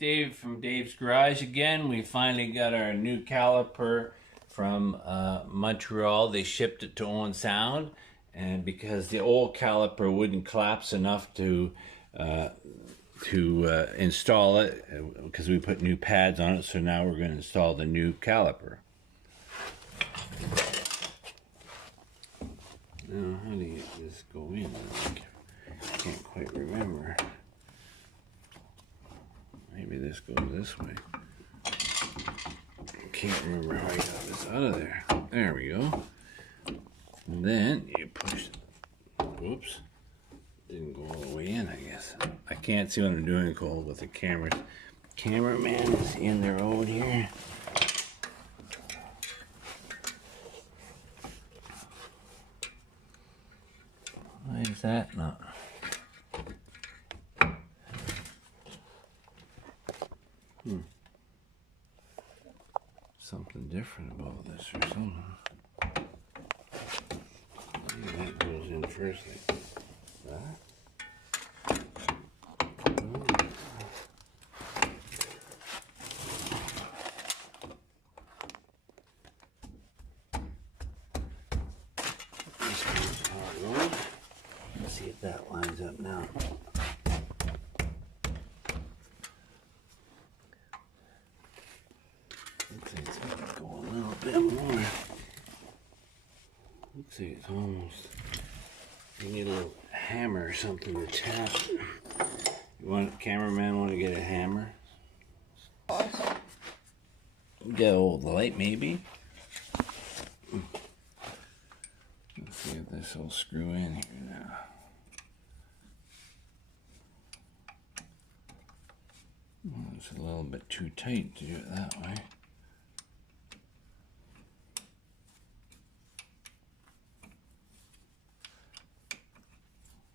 Dave from Dave's Garage again. We finally got our new caliper from Montreal. They shipped it to Owen Sound, and because the old caliper wouldn't collapse enough to install it, because we put new pads on it, so now we're going to install the new caliper. Now, how do you get this go in? I can't quite remember. Maybe this goes this way. Can't remember how you got this out of there. There we go. And then you push it. Whoops. Didn't go all the way in, I guess. I can't see what I'm doing, Cole, with the cameras. Cameraman is in the road here. Why is that not? Something different about this or something. Maybe that goes in first like that. This one's how it goes. Let's see if that lines up now. Looks like it's going to go a little bit more. Looks like it's almost. You need a little hammer or something to tap. Cameraman want to get a hammer? Get the light maybe. Let's see if this will screw in here now. It's a little bit too tight to do it that way.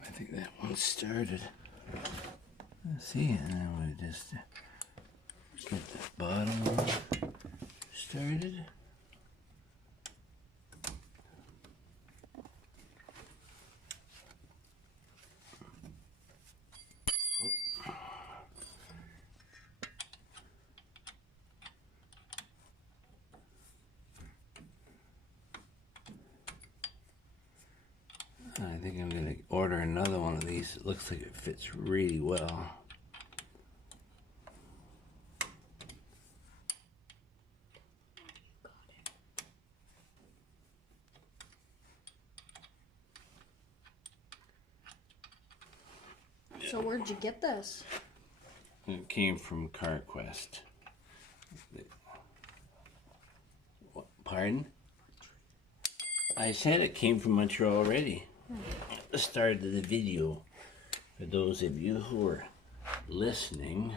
I think that one started. Let's see, and then we just get the bottom one started. I think I'm going to order another one of these. It looks like it fits really well. So where'd you get this? It came from CarQuest. What, pardon? I said it came from Montreal already. At the start of the video, for those of you who are listening.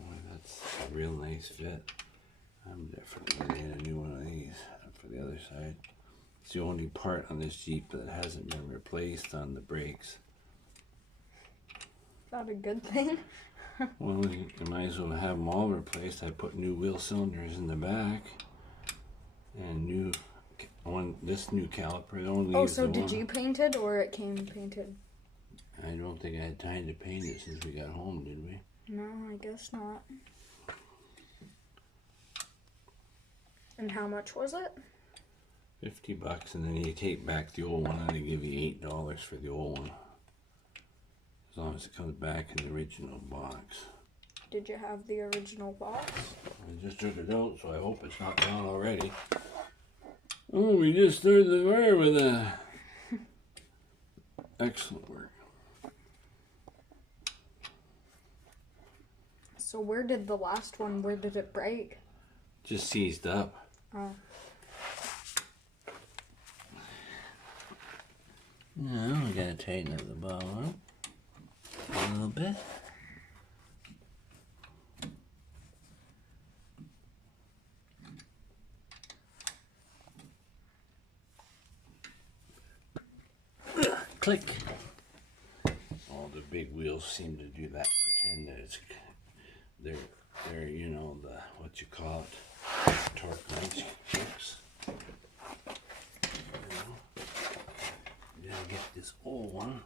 Oh, that's a real nice fit. I'm definitely going to get a new one of these for the other side. It's the only part on this Jeep that hasn't been replaced on the brakes. Not a good thing. Well, you might as well have them all replaced. I put new wheel cylinders in the back and this new caliper. Oh, so did you paint it or it came painted? I don't think I had time to paint it since we got home, did we? No, I guess not. And how much was it? $50, and then you take back the old one and they give you $8 for the old one. As long as it comes back in the original box. Did you have the original box? I just took it out, so I hope it's not gone already. Oh, we just started the fire with that. Excellent work. So where did it break? Just seized up. Oh. Now we gotta tighten up the bottom a little bit. Click. All the big wheels seem to do that. Pretend that they're they're, you know, the, what you call it, torque wrench hooks. You know, we gotta get this old one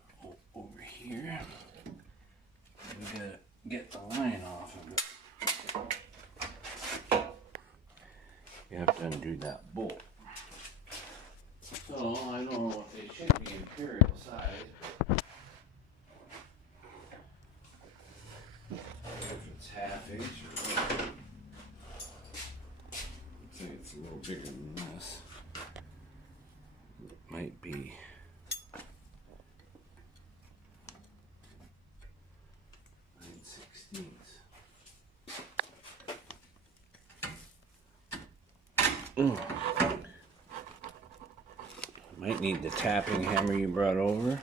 over here. We gotta get the line off of it. You have to undo that bolt. So I don't know if they should be imperial size. If it's half inch or what. I'd say it's a little bigger than this. It might be 9/16. Might need the tapping hammer you brought over.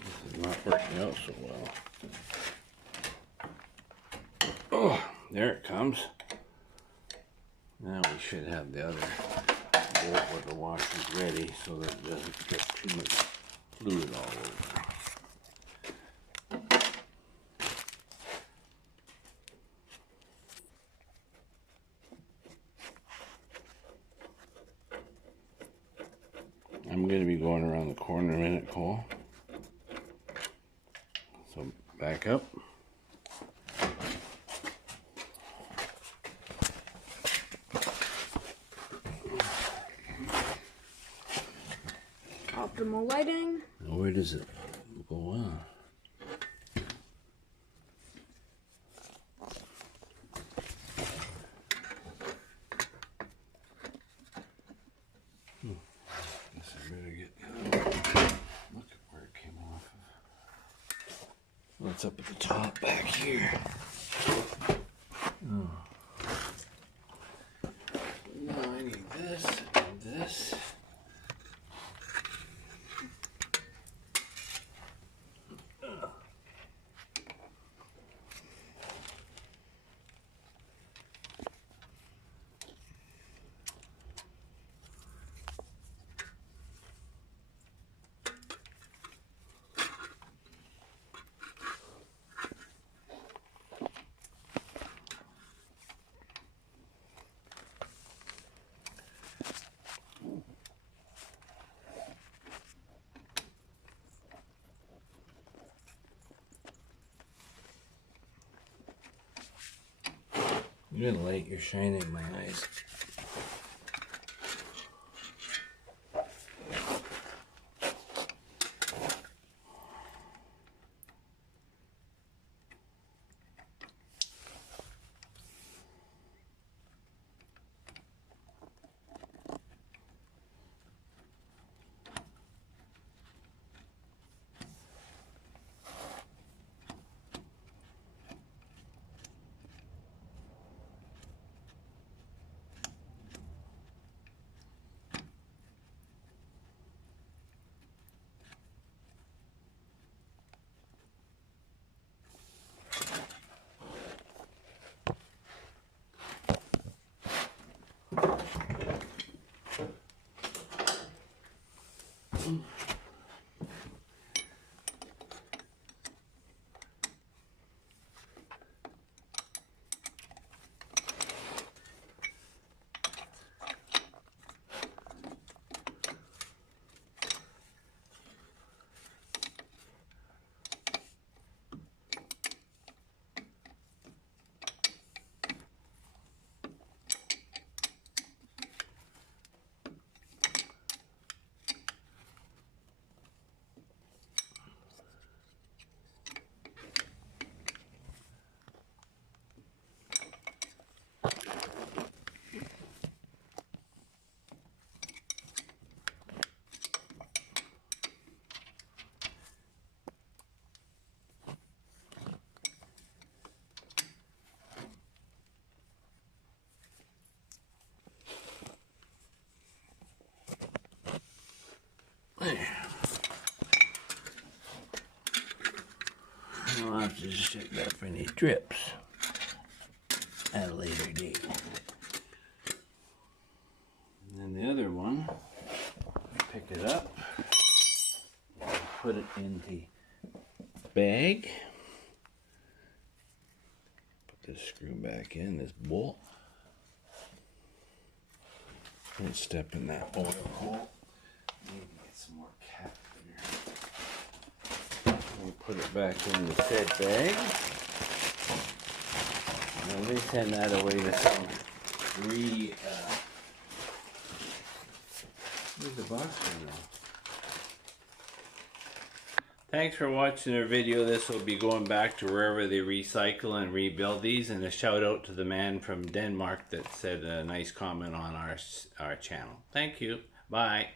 This is not working out so well. Oh, there it comes. Now we should have the other bolt with the washers ready so that it doesn't get too much fluid all over. I'm going to be going around the corner in a minute, Cole. So back up. Optimal lighting. Now where does it go on? Guess I better get look at where it came off of. Well, it's up at the top back here. Oh. Now I need this and this. Good light you're shining in my eyes. just check that for any drips at a later date. And then the other one, pick it up, put it in the bag, put this screw back in, this bolt, and step in that oil hole. Maybe get some more cap in here. And put it back in the said bag. And then send that away to some where's the box right now? Thanks for watching our video. This will be going back to wherever they recycle and rebuild these. And a shout out to the man from Denmark that said a nice comment on our channel. Thank you. Bye.